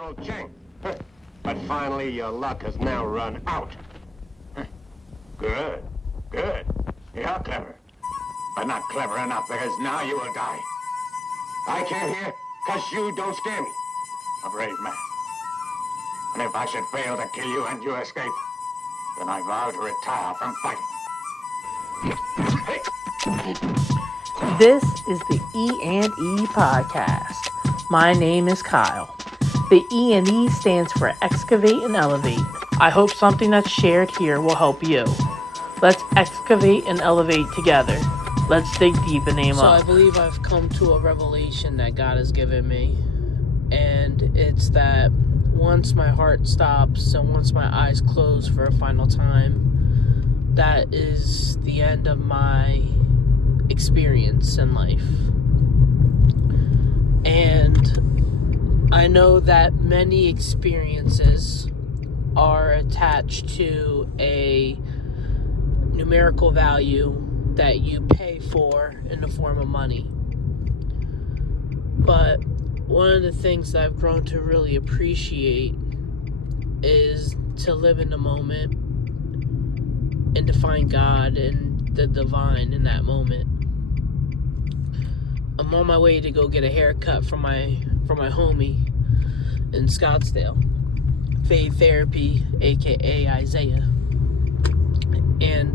General Cheng. But finally, your luck has now run out. Good. You're clever. But not clever enough, because now you will die. I came here because you don't scare me. A brave man. And if I should fail to kill you and you escape, then I vow to retire from fighting. This is the E&E podcast. My name is Kyle. The E&E stands for Excavate and Elevate. I hope something that's shared here will help you. Let's excavate and elevate together. Let's dig deep and aim up. So I believe I've come to a revelation that God has given me. And it's that once my heart stops and once my eyes close for a final time, that is the end of my experience in life. And I know that many experiences are attached to a numerical value that you pay for in the form of money. But one of the things that I've grown to really appreciate is to live in the moment and to find God and the divine in that moment. I'm on my way to go get a haircut from my homie in Scottsdale, Fade Therapy, aka Isaiah. And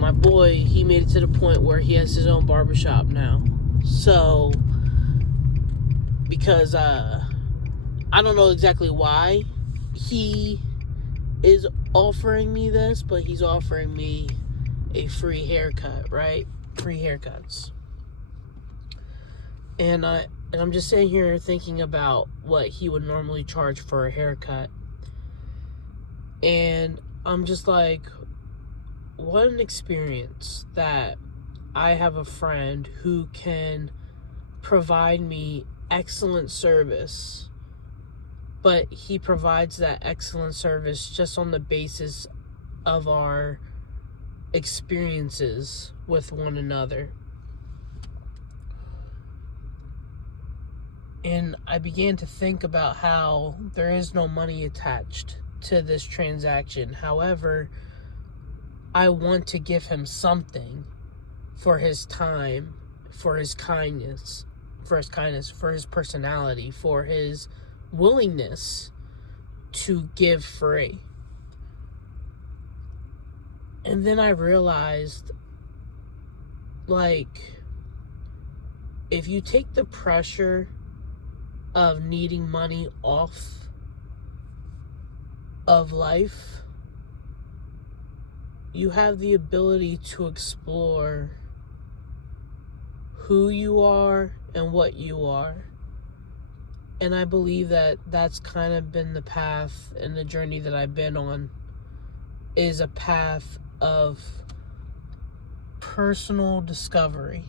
my boy, he made it to the point where he has his own barbershop now. So, because I don't know exactly why he is offering me this, but he's offering me a free haircut, right? Free haircuts. And I'm just sitting here thinking about what he would normally charge for a haircut. And I'm just like, what an experience that I have a friend who can provide me excellent service, but he provides that excellent service just on the basis of our experiences with one another. And I began to think about how there is no money attached to this transaction. However, I want to give him something for his time, for his kindness, for his personality, for his willingness to give free. And then I realized, if you take the pressure of needing money off of life, you have the ability to explore who you are and what you are. And I believe that that's kind of been the path and the journey that I've been on, is a path of personal discovery.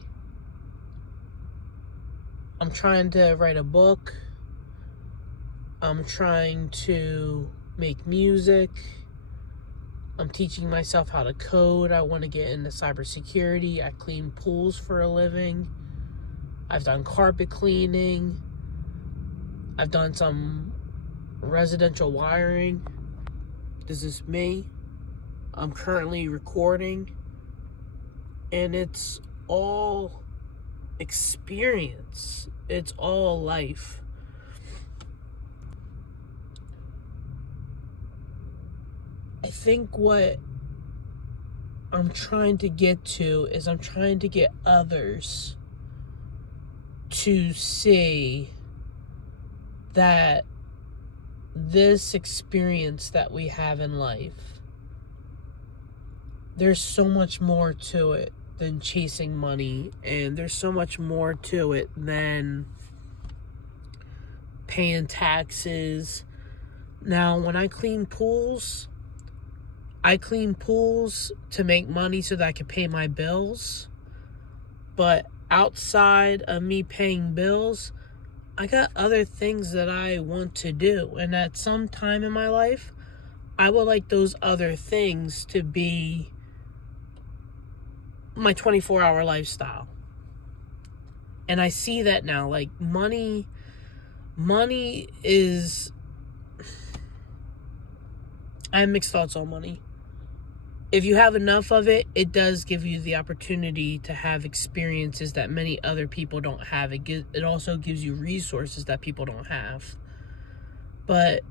I'm trying to write a book. I'm trying to make music. I'm teaching myself how to code. I want to get into cybersecurity. I clean pools for a living. I've done carpet cleaning. I've done some residential wiring. This is me. I'm currently recording. And it's all experience. It's all life. I think what I'm trying to get to is I'm trying to get others to see that this experience that we have in life, there's so much more to it than chasing money, and there's so much more to it than paying taxes. Now, when I clean pools to make money so that I can pay my bills. But outside of me paying bills, I got other things that I want to do. And at some time in my life, I would like those other things to be my 24-hour lifestyle. And I see that now, money money is... I have mixed thoughts on money. If you have enough of it, it does give you the opportunity to have experiences that many other people don't have. It also gives you resources that people don't have. But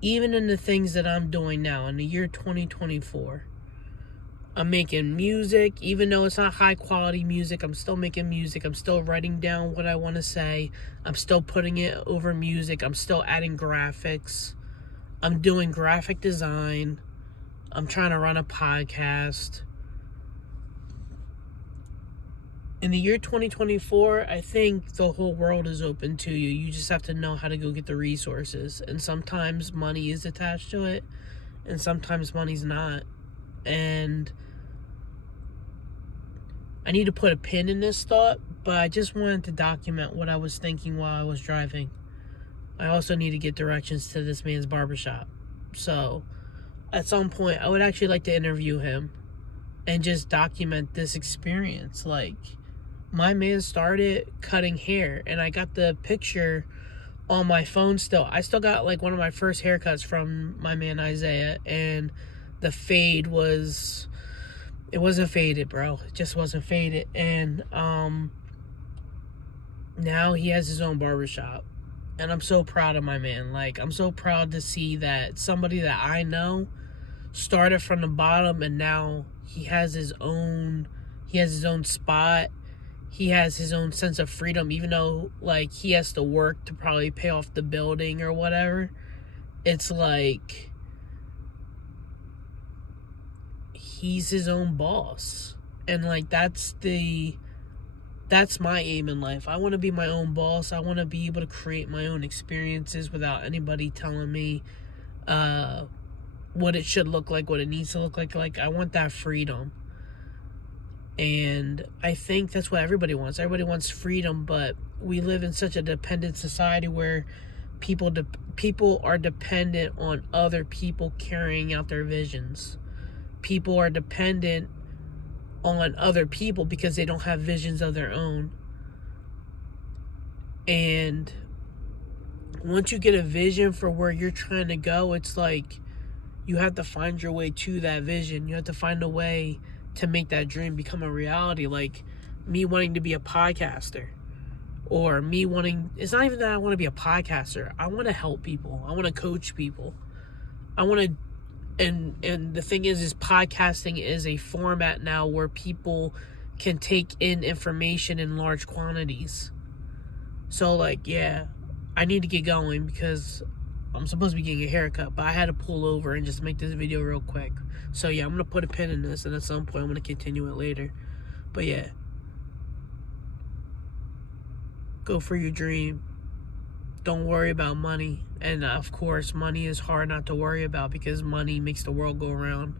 even in the things that I'm doing now, in the year 2024, I'm making music. Even though it's not high quality music, I'm still making music. I'm still writing down what I want to say. I'm still putting it over music. I'm still adding graphics. I'm doing graphic design. I'm trying to run a podcast. In the year 2024, I think the whole world is open to you. You just have to know how to go get the resources. And sometimes money is attached to it, and sometimes money's not. And I need to put a pin in this thought, but I just wanted to document what I was thinking while I was driving. I also need to get directions to this man's barbershop. So at some point, I would actually like to interview him and just document this experience. Like, my man started cutting hair, and I got the picture on my phone still. I still got, like, one of my first haircuts from my man Isaiah, and the fade was... It wasn't faded, bro. It just wasn't faded. And now he has his own barbershop. And I'm so proud of my man. Like, I'm so proud to see that somebody that I know started from the bottom, and now he has his own spot. He has his own sense of freedom, even though, like, he has to work to probably pay off the building or whatever. It's like he's his own boss. And, like, that's my aim in life. I want to be my own boss. I want to be able to create my own experiences without anybody telling me what it should look like, what it needs to look like. Like, I want that freedom. And I think that's what everybody wants. Everybody wants freedom, but we live in such a dependent society where people are dependent on other people carrying out their visions. People are dependent on other people because they don't have visions of their own. And once you get a vision for where you're trying to go, it's like you have to find your way to that vision. You have to find a way to make that dream become a reality. Like me wanting to be a podcaster, or me wanting... It's not even that I want to be a podcaster. I want to help people. I want to coach people. I want to... And the thing is podcasting is a format now where people can take in information in large quantities. So, like, yeah, I need to get going because I'm supposed to be getting a haircut, but I had to pull over and just make this video real quick. So, yeah, I'm going to put a pin in this, and at some point I'm going to continue it later. But, yeah. Go for your dream. Don't worry about money. And of course, money is hard not to worry about because money makes the world go around.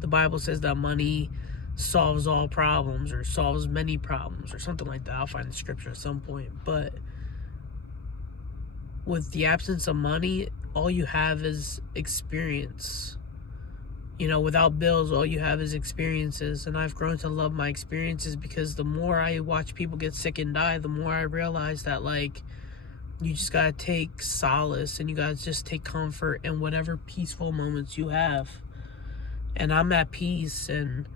The Bible says that money solves all problems, or solves many problems, or something like that. I'll find the scripture at some point. But with the absence of money, all you have is experience. You know, without bills, all you have is experiences. And I've grown to love my experiences because the more I watch people get sick and die, the more I realize that, like, you just gotta take solace and you gotta just take comfort in whatever peaceful moments you have. And I'm at peace, and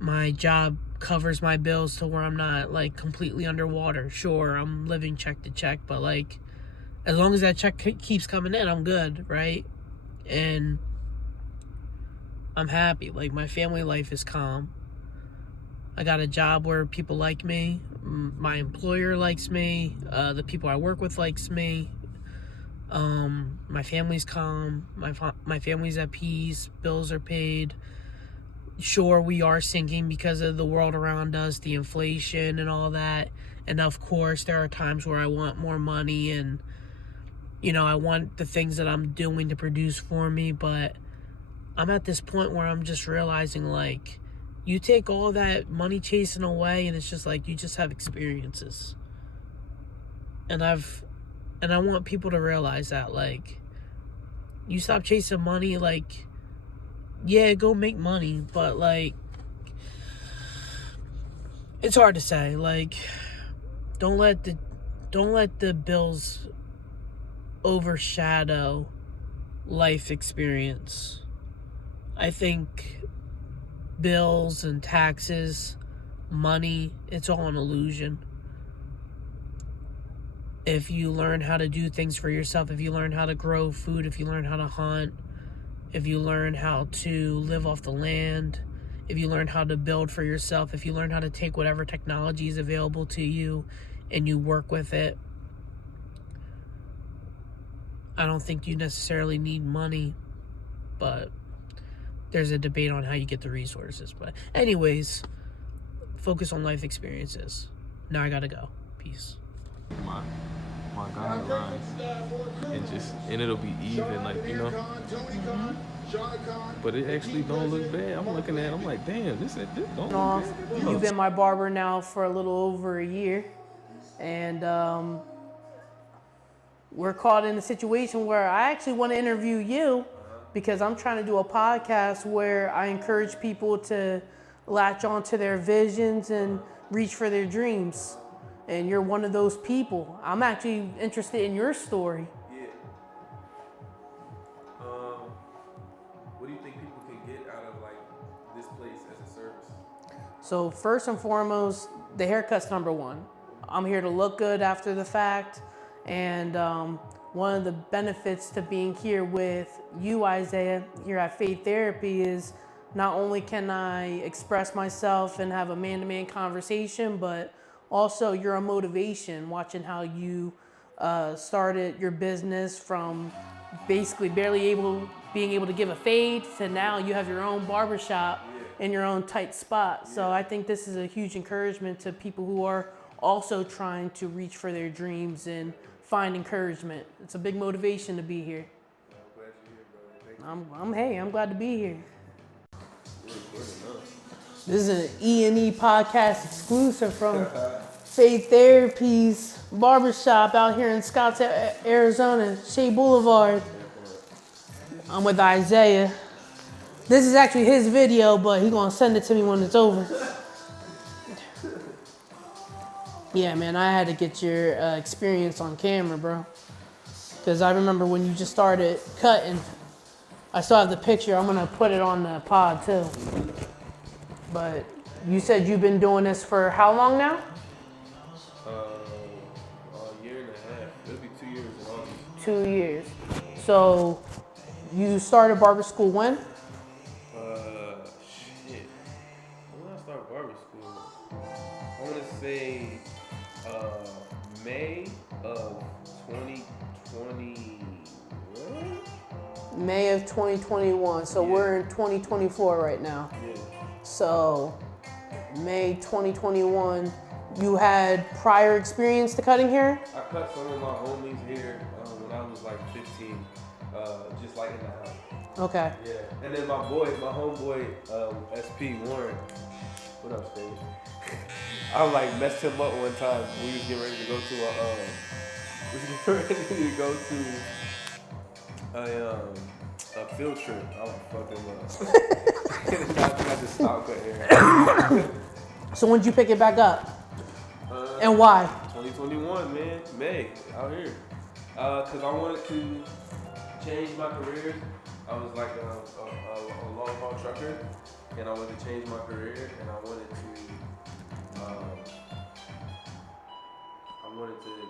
my job covers my bills to where I'm not, like, completely underwater. Sure, I'm living check to check, but, like, as long as that check keeps coming in, I'm good, right? And I'm happy. Like, my family life is calm. I got a job where people like me. My employer likes me. The people I work with likes me. My family's calm. My family's at peace. Bills are paid. Sure, we are sinking because of the world around us, the inflation and all that. And of course, there are times where I want more money and, you know, I want the things that I'm doing to produce for me. But I'm at this point where I'm just realizing, like, you take all that money chasing away, and it's just like you just have experiences. And I want people to realize that, like, you stop chasing money. Like, yeah, go make money, but, like, it's hard to say. Like, don't let the bills overshadow life experience. I think bills and taxes, money, it's all an illusion. If you learn how to do things for yourself, if you learn how to grow food, if you learn how to hunt, if you learn how to live off the land, if you learn how to build for yourself, if you learn how to take whatever technology is available to you and you work with it, I don't think you necessarily need money, but there's a debate on how you get the resources. But anyways, focus on life experiences. Now I gotta go. Peace. My guidelines, and it'll be even, like, you know. But it actually don't look bad. I'm looking at it, I'm like, damn, this don't look bad. You've been my barber now for a little over a year, and we're caught in a situation where I actually want to interview you because I'm trying to do a podcast where I encourage people to latch onto their visions and reach for their dreams. And you're one of those people. I'm actually interested in your story. Yeah. What do you think people can get out of, like, this place as a service? So first and foremost, the haircut's number one. I'm here to look good after the fact. And one of the benefits to being here with you, Isaiah, here at Faith Therapy is not only can I express myself and have a man-to-man conversation, but also you're a motivation, watching how you started your business from basically being able to give a fade to now you have your own barbershop in your own tight spot. So I think this is a huge encouragement to people who are also trying to reach for their dreams and find encouragement. It's a big motivation to be here. I'm glad to be here. This is an E&E podcast exclusive from Faith Therapy's barbershop out here in Scottsdale, Arizona, Shea Boulevard. I'm with Isaiah. This is actually his video, but he's gonna send it to me when it's over. Yeah, man, I had to get your experience on camera, bro. Because I remember when you just started cutting. I still have the picture. I'm gonna put it on the pod too. But you said you've been doing this for how long now? A year and a half. It'll be 2 years in August. 2 years. So you started barber school when? Shit. When did I start barber school? I want to say May of 2020. What? May of 2021. So we're in 2024 right now. Yeah. So May 2021, you had prior experience to cutting hair? I cut some of my homies here when I was like 15, just like in the house. Okay. Yeah, and then my homeboy, SP Warren. What up, Steve? I like messed him up one time. We was getting ready to go to a field trip. I was fucking up. I just stopped cutting hair. So when did you pick it back up? And why? 2021, man. May, out here. Because I wanted to change my career. I was like a long haul trucker, and I wanted to change my career, and I wanted to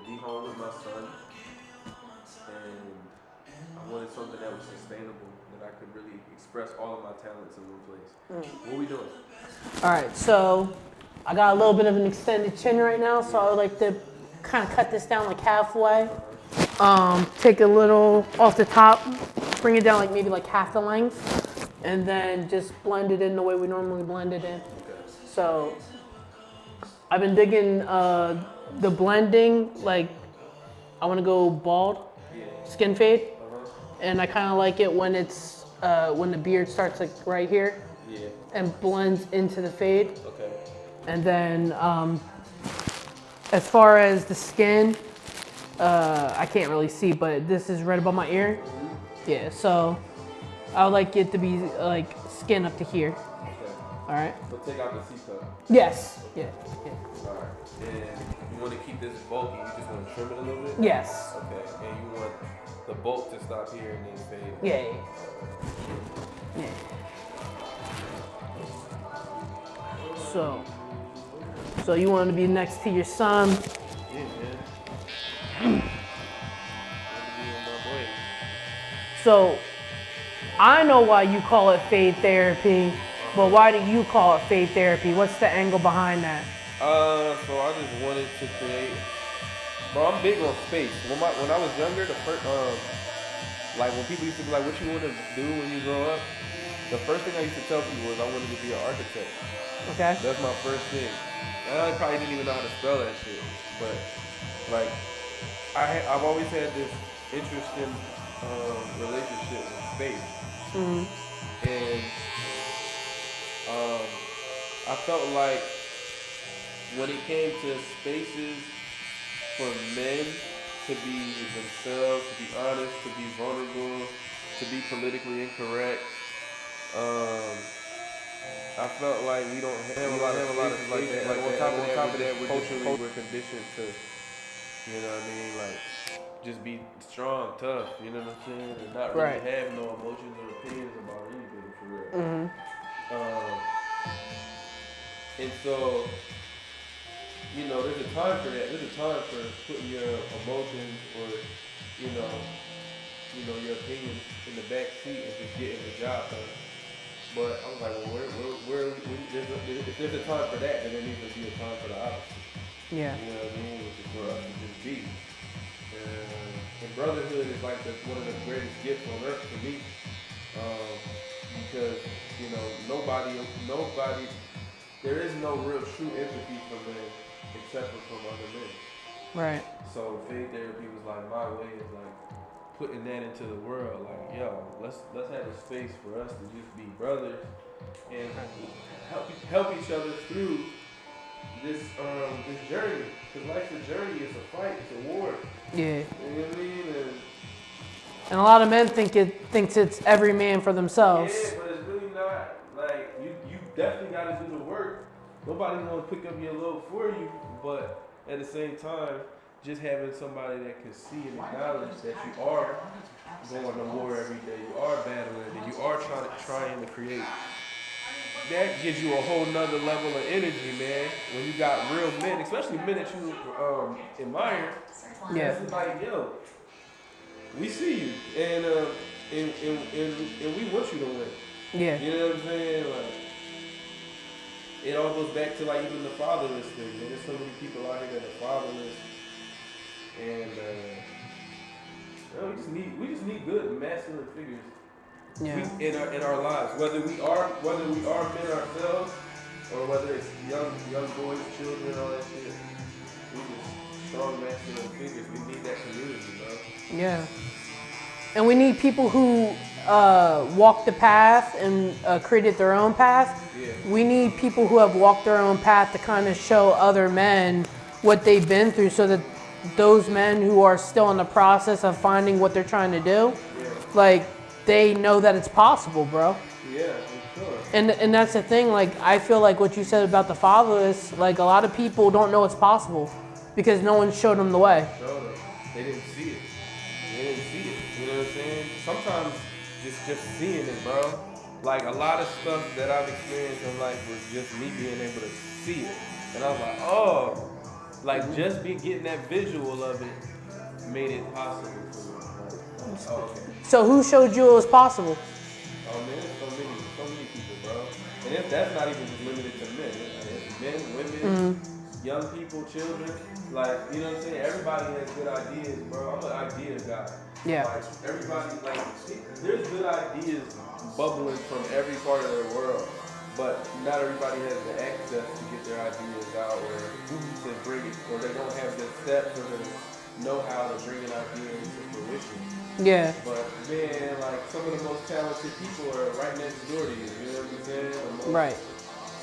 be home with my son, and I wanted something that was sustainable, that I could really express all of my talents in one place. What are we doing? All right, so I got a little bit of an extended chin right now, so I would like to kind of cut this down like halfway. Take a little off the top, bring it down like maybe like half the length, and then just blend it in the way we normally blend it in. So I've been digging the blending, like I want to go bald, skin fade, and I kind of like it when it's when the beard starts like right here and blends into the fade. Okay. And then as far as the skin, I can't really see, but this is right above my ear. Yeah, so I would like it to be like skin up to here. Okay. All right. So take out the C-cup. Yes. Yeah. All right. And you want to keep this bulky? You just want to trim it a little bit? Yes. Okay. And you want bolt to stop here and then fade. Yeah. Yeah. So you want to be next to your son? Yeah, man. My boy. So I know why you call it fade therapy, but why do you call it fade therapy? What's the angle behind that? So I just wanted to create. Bro, I'm big on space. When I was younger, the first like when people used to be like, "What you want to do when you grow up?" The first thing I used to tell people was I wanted to be an architect. Okay. That's my first thing. And I probably didn't even know how to spell that shit, but like I've always had this interesting relationship with space, and I felt like when it came to spaces for men to be themselves, to be honest, to be vulnerable, to be politically incorrect. I felt like we don't have a lot of spaces like that. Like on top of that, we're conditioned to, you know what I mean, like just be strong, tough. You know what I'm saying, and not really Right. have no emotions or opinions about anything for real. And so, you know, there's a time for that. There's a time for putting your emotions or, you know, your opinions in the back seat and just getting the job done. But I was like, well, if there's a time for that, then there needs to be a time for the opposite. Yeah. You know what I mean? Which is for us to just be. And brotherhood is like one of the greatest gifts on earth to me. Because, you know, nobody, there is no real true empathy for men except for from other men. Right. So fade therapy was like my way of like putting that into the world. Like, yo, let's have a space for us to just be brothers and help each other through this journey. Cause life's a journey. It's a fight. It's a war. Yeah. You know what I mean? And a lot of men thinks it's every man for themselves. Yeah, but it's really not. Like you definitely got to do the work. Nobody's gonna pick up your load for you, but at the same time, just having somebody that can see and acknowledge that you are going to war every day, you are battling, and you are trying to create. That gives you a whole nother level of energy, man. When you got real men, especially men that you admire, Yeah. it's like, yo, we see you, and we want you to win. Yeah. You know what I'm saying? Like, it all goes back to like even the fatherless thing. Man. There's so many people out here that are fatherless, and we just need good masculine figures. Yeah. In our lives, whether we are men ourselves or whether it's young boys, children, all that shit. We just strong masculine figures. We need that community, bro. Yeah. And we need people who walk the path and created their own path. Yeah. We need people who have walked their own path to kind of show other men what they've been through so that those men who are still in the process of finding what they're trying to do, like, they know that it's possible, bro. Yeah, for sure. And that's the thing, like, I feel like what you said about the fatherless, like, a lot of people don't know it's possible because no one showed them the way. They didn't see it. You know what I'm saying? Sometimes just seeing it, bro. Like a lot of stuff that I've experienced in life was just me being able to see it. And I was like, oh, like just getting that visual of it made it possible for me. Like, oh, okay. So who showed you it was possible? Oh man, so many people, bro. And that's not even just limited to men. It's men, women, young people, children. Like, you know what I'm saying? Everybody has good ideas, bro. I'm an idea guy. Yeah. Like, everybody, like, there's good ideas bubbling from every part of the world, but not everybody has the access to get their ideas out or to bring it, or they don't have the steps or the know-how to bring an idea into fruition. Yeah. But, man, like, some of the most talented people are right next door to you, you know what I'm saying? The most Right.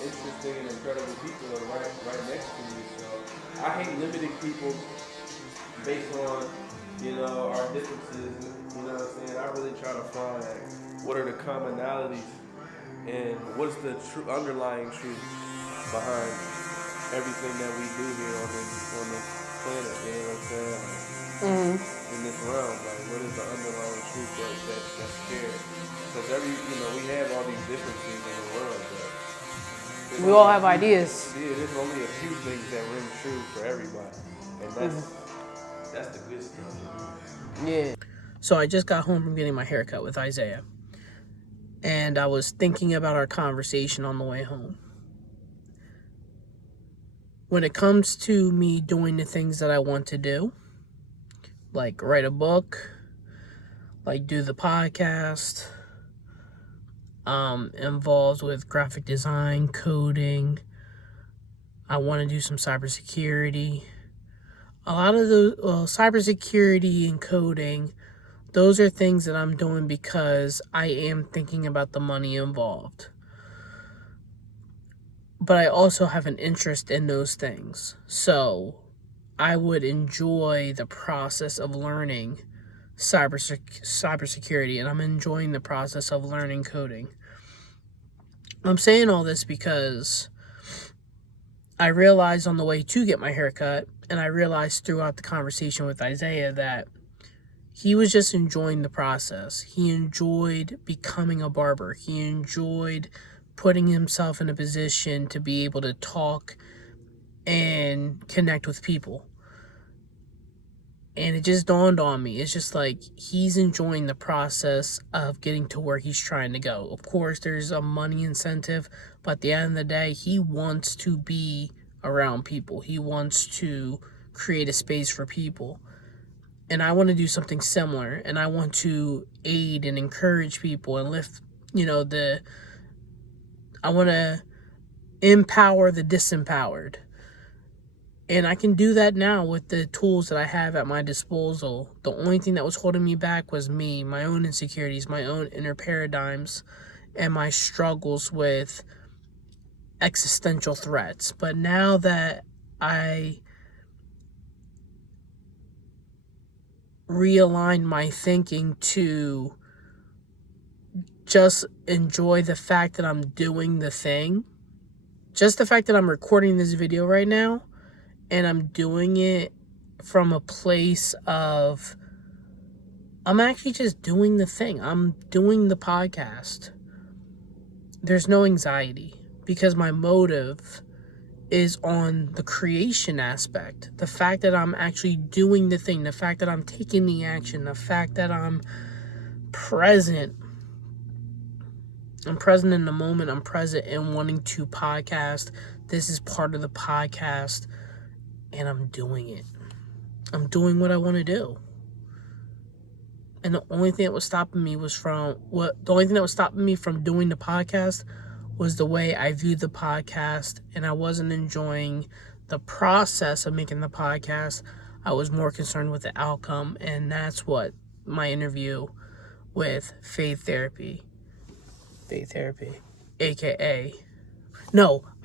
interesting and incredible people are right next to you, so I hate limiting people based on, you know, our differences, you know what I'm saying? I really try to find what are the commonalities and what's the underlying truth behind everything that we do here on this planet, you know what I'm saying? In this realm. Like, what is the underlying truth that's scared? Because we have all these differences in the world, but We all have ideas. yeah, there's only a few things that ring true for everybody, and that's the good stuff. Yeah. So I just got home from getting my hair cut with Isaiah. And I was thinking about our conversation on the way home. When it comes to me doing the things that I want to do, like write a book, like do the podcast, involved with graphic design, coding. I want to do some cybersecurity. A lot of the cybersecurity and coding, those are things that I'm doing because I am thinking about the money involved. But I also have an interest in those things. So I would enjoy the process of learning cybersecurity, and I'm enjoying the process of learning coding. I'm saying all this because I realized on the way to get my hair cut, and I realized throughout the conversation with Isaiah that he was just enjoying the process. He enjoyed becoming a barber. He enjoyed putting himself in a position to be able to talk and connect with people. And it just dawned on me. It's just like he's enjoying the process of getting to where he's trying to go. Of course, there's a money incentive, but at the end of the day, he wants to be around people. He wants to create a space for people. And I want to do something similar. And I want to aid and encourage people and lift, I want to empower the disempowered. And I can do that now with the tools that I have at my disposal. The only thing that was holding me back was me, my own insecurities, my own inner paradigms, and my struggles with existential threats. But now that I realign my thinking to just enjoy the fact that I'm doing the thing, just the fact that I'm recording this video right now, and I'm doing it from a place of, I'm actually just doing the thing. I'm doing the podcast. There's no anxiety because my motive is on the creation aspect. The fact that I'm actually doing the thing, the fact that I'm taking the action, the fact that I'm present. I'm present in the moment. I'm present in wanting to podcast. This is part of the podcast. And I'm doing it. I'm doing what I want to do. And the only thing that was stopping me from doing the podcast was the way I viewed the podcast, and I wasn't enjoying the process of making the podcast. I was more concerned with the outcome, and that's what my interview with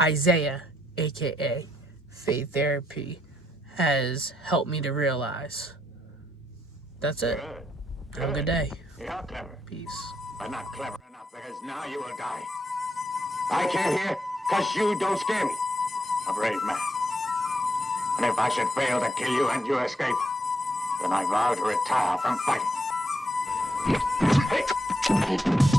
Isaiah, aka Faith Therapy, has helped me to realize. That's it. Have a good day. You're clever. Peace. But not clever enough, because now you will die. I came here because you don't scare me. A brave man. And if I should fail to kill you and you escape, then I vow to retire from fighting. Hey.